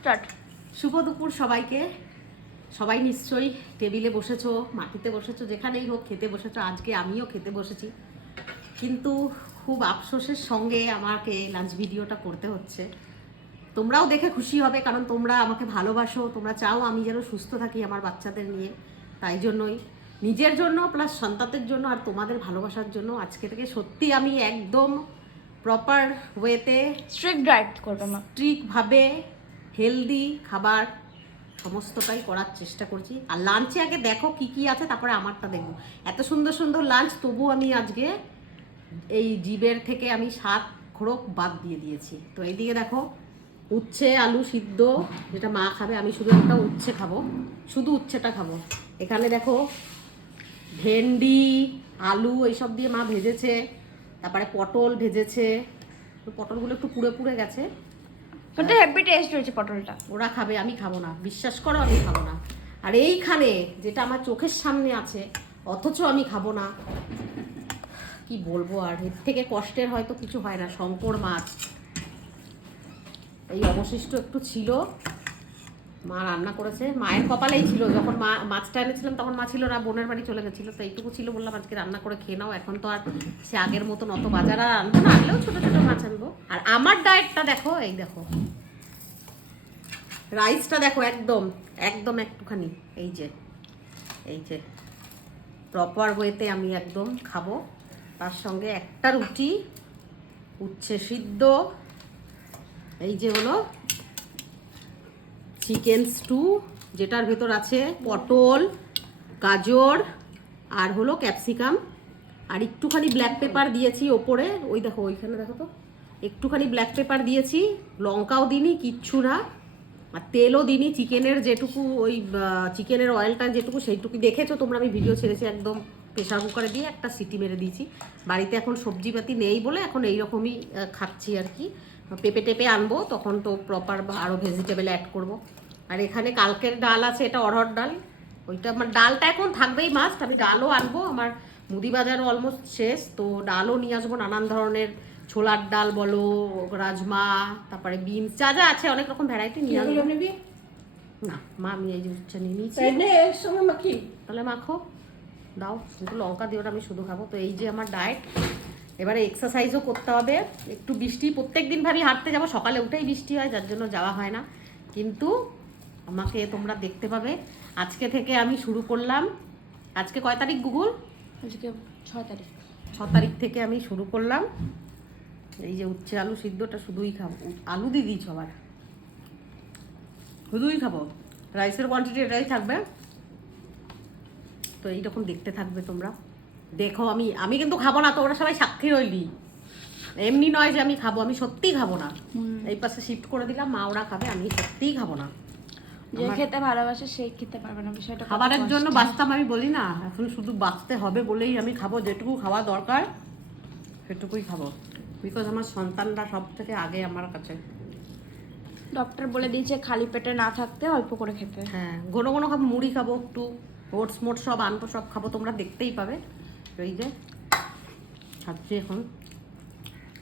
Start. শুভ দুপুর সবাইকে। সবাই নিশ্চয়ই টেবিলে বসেছো, মাটিতে বসেছো, যেখানেই হোক খেতে বসেছো। আজকে আমিও খেতে বসেছি, কিন্তু খুব আফসোসের সঙ্গে আমাকে লাঞ্চ ভিডিওটা করতে হচ্ছে। তোমরাও দেখে খুশি হবে, কারণ তোমরা আমাকে ভালোবাসো, তোমরা চাও আমি যেন সুস্থ থাকি আমার বাচ্চাদের নিয়ে। তাই জন্যই নিজের জন্য প্লাস সন্তানদের জন্য আর তোমাদের ভালোবাসার জন্য আজকে থেকে সত্যি আমি একদম প্রপার ওয়েতে স্ট্রিক্ট ডায়েট করবো না, স্ট্রিক্টভাবে হেলদি খাবার সমস্তটাই করার চেষ্টা করছি। আর লাঞ্চে আগে দেখো কি কি আছে, তারপরে আমারটা দেখবো। এত সুন্দর সুন্দর লাঞ্চ, তবু আমি আজকে এই জিবের থেকে আমি 7 খোরক বাদ দিয়ে দিয়েছি। তো এইদিকে দেখো উচ্ছে আলু সিদ্ধ, যেটা মা খাবে, আমি শুধু একটা উচ্ছে খাবো, শুধু উচ্ছেটা খাবো। এখানে দেখো ভেন্ডি আলু এইসব দিয়ে মা ভেজেছে, তারপরে পটল ভেজেছে। তো পটলগুলো একটু পুড়ে পুড়ে গেছে, কিন্তু হেভি টেস্ট হয়েছে পটলটা। ওরা খাবে, আমি খাবো না, বিশ্বাস করো আমি খাবো না। আর এইখানে যেটা আমার চোখের সামনে আছে অথচ আমি খাবো না, কি বলবো আর, এর থেকে কষ্টের হয়তো কিছু হয় না। শঙ্কর মাছ এই অবশিষ্ট একটু ছিল, মা রান্না করেছে, মায়ের কপালেই ছিল। যখন মা মাছটা এনেছিলাম তখন মা ছিল না, বোনের বাড়ি চলে গেছিলো, তো এইটুকু ছিল, বললাম আজকে রান্না করে খেয়ে নাও। এখন তো আর সে আগের মতন অত বাজার আর আনবো না, আনলেও ছোটো ছোটো মাছ আনবো। আর আমার ডায়েটটা দেখো, এই দেখো রাইসটা দেখো, একদম একদম একটুখানি, এই যে প্রপার ওয়েতে আমি একদম খাবো। তার সঙ্গে একটা রুটি, উচ্ছে সিদ্ধ, এই যে হলো চিকেন স্টু, যেটার ভেতর আছে পটল, গাজর আর হলো ক্যাপসিকাম, আর একটুখানি ব্ল্যাক পেপার দিয়েছি ওপরে, ওই দেখো ওইখানে দেখো তো, একটুখানি ব্ল্যাক পেপার দিয়েছি, লঙ্কাও দিইনি, কিচ্ছু না। আর তেলও দিইনি, চিকেনের যেটুকু ওই চিকেনের অয়েলটা যেটুকু সেইটুকু দেখেছো তোমরা, আমি ভিডিও ছেড়েছি, একদম প্রেশার কুকারে দিয়ে একটা সিটি মেরে দিয়েছি। বাড়িতে এখন সবজিপাতি নেই বলে এখন এইরকমই খাচ্ছি আর কি। পেঁপে টেপে আনবো তখন তো প্রপার আরও ভেজিটেবল অ্যাড করব। আর এখানে কালকের ডাল আছে, এটা অরহর ডাল, ওইটা আমার ডালটা এখন থাকবেই মাস্ট। আমি ডালও আনবো, আমার মুদি বাজারও অলমোস্ট শেষ, তো ডালও নিয়ে আসবো, নানান ধরনের ছোলার ডাল বলো, রাজমা, তারপরে বিনস, যা যা আছে অনেক রকম ভ্যারাইটি নিয়ে আসবো। না মা, আমি এই যে উচ্চ নিয়ে নিয়েছি, তাহলে মাখো দাও, একটু লঙ্কা দিয়ে, ওটা আমি শুধু খাবো। তো এই যে আমার ডায়েট। এবারে এক্সারসাইজও করতে হবে, একটু বৃষ্টি, প্রত্যেক দিন ভাবি হাঁটতে যাবো, সকালে উঠেই বৃষ্টি হয়, যার জন্য যাওয়া হয় না, কিন্তু আমাকে তোমরা দেখতে পাবে। আজকে থেকে আমি শুরু করলাম, আজকে কয় তারিখ গুগল? আজকে 6 তারিখ। 6 তারিখ থেকে আমি শুরু করলাম এই যে উচ্ছে আলু সিদ্ধটা শুধুই খাবো। আলু দিয়ে দিয়েছ আবার, শুধুই খাবো, রাইসের কোয়ান্টিটি এটাই থাকবে। তো এইরকম দেখতে থাকবে তোমরা, দেখো। আমি কিন্তু খাবো না, তো ওরা সবাই সাক্ষী রইলি, এমনি নয় যে আমি খাবো, আমি সত্যিই খাবো না। এই পাশে শিফট করে দিলাম, মা ওরা খাবে, আমি সত্যিই খাবো না। যে খেতে ভালোবাসে সেই খেতে পারবে না, বিষয়টা খাবারের জন্য বাঁচতাম আমি বলি না, এখন শুধু বাঁচতে হবে বলেই আমি খাবো, যেটুকু খাওয়া দরকার সেটুকুই খাবো, বিকজ আমার সন্তানরা সব থেকে আগে আমার কাছে। ডক্টর বলে দিয়েছে খালি পেটে না থাকতে, অল্প করে খেতে। হ্যাঁ, ঘন ঘন খাবো, মুড়ি খাবো, একটু ওটস মোট সব আনবো, সব খাবো, তোমরা দেখতেই পাবে। এই যে খাচ্ছি এখন।